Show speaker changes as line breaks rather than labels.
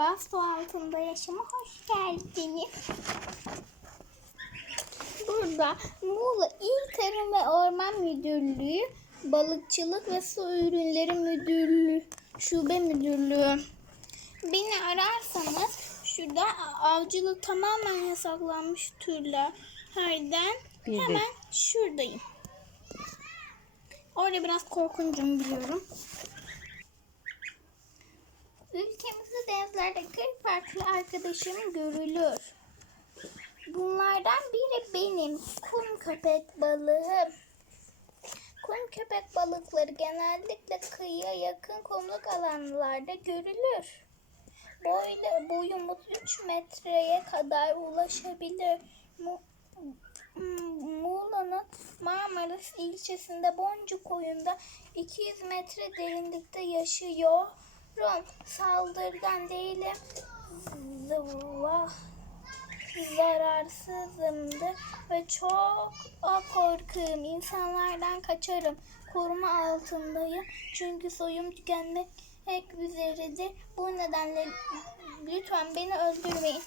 Merhaba, su altında yaşama hoş geldiniz. Burada Muğla İl Tarım ve Orman Müdürlüğü, Balıkçılık ve Su Ürünleri Müdürlüğü, Şube Müdürlüğü. Beni ararsanız şurada avcılık tamamen yasaklanmış türlerden hemen şuradayım. Orada biraz korkuncum biliyorum. Ülkemizde denizlerde 40 farklı arkadaşım görülür. Bunlardan biri benim kum köpek balığım. Kum köpek balıkları genellikle kıyıya yakın kumluk alanlarda görülür. Boyla, boyumuz 3 metreye kadar ulaşabilir. Muğla'nın Marmaris ilçesinde Boncuk koyunda 200 metre derinlikte yaşıyorum. Saldırgan değilim. Zıvah zararsızımdır ve çok korkuyorum. İnsanlardan kaçarım. Koruma altındayım. Çünkü soyum tükenmek üzeredir. Bu nedenle lütfen beni öldürmeyin.